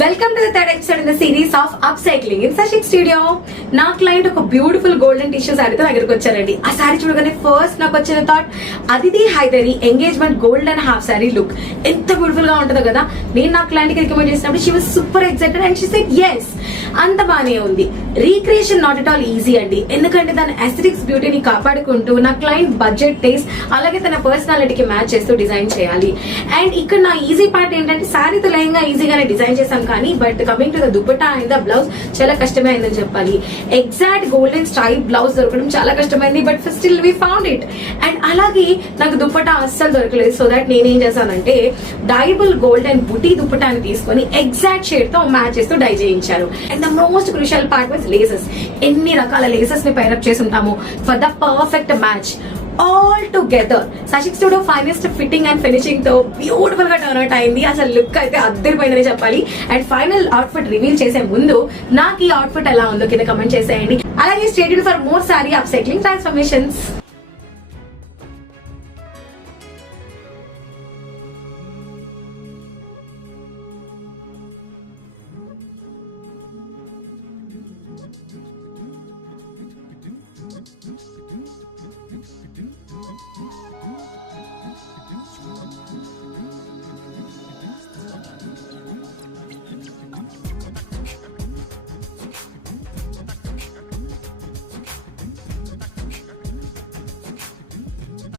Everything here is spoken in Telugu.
Welcome to the third episode in the series of upcycling in Sashik studio. నా క్లయింట్ ఒక బ్యూటిఫుల్ గోల్డెన్ టిష్యూ శారీతో దగ్గరకు వచ్చారండి. ఆ శారీ చూడగానే ఫస్ట్ నాకు వచ్చిన thought, Aditi Hydari engagement gold and half sari look ఎంత బ్యూటిఫుల్ గా ఉంటుందో కదా. నేను నా క్లయింట్ కి రికమెండ్ చేసినప్పుడు she was super excited and she said yes. అంత బానే ఉంది. Recreation not at all easy అండి, ఎందుకంటే తన ఎస్థెటిక్స్ బ్యూటీని కాపాడుకుంటూ నా క్లయింట్ బడ్జెట్ టేస్ట్ అలాగే తన పర్సనాలిటీకి మ్యాచ్ చేస్తూ డిజైన్ చేయాలి. అండ్ ఇక్కడ నా ఈజీ పార్ట్ ఏంటంటే శారీతో లయంగా ఈజీగానే డిజైన్ చేశాం కానీ but coming to the dupatta and the blouse చాలా కష్టమే అయిందని చెప్పాలి. ఎగ్జాక్ట్ గోల్డెన్ స్ట్రైప్ బ్లౌజ్ దొరకడం చాలా కష్టమైంది, but still we found it. And అలాగే నాకు దుపట్టా అస్సలు దొరకలేదు. సో దట్ నేనేం చేశానంటే డైబుల్ గోల్డెన్ బుటీ దుపట్టాని తీసుకొని ఎగ్జాక్ట్ షేడ్ తో మ్యాచ్ చేస్తూ డై చేయించాను. And the most crucial part was laces. ఎన్ని రకాల లేసెస్ ని పైరప్ చేసి ఉంటాము for the perfect match. All together Sashik studio finest fitting and finishing తో బ్యూటిఫుల్ గా టర్న్ అవుట్ అయింది. అసలు లుక్ అయితే అద్దరిపోయిందని చెప్పాలి. అండ్ ఫైనల్ అవుట్ఫిట్ రివీల్ చేసే ముందు నాకు ఈ అవుట్ఫిట్ ఎలా ఉందో కింద కమెంట్ చేసేయండి. అలాగే stay tuned for more sorry up cycling transformations.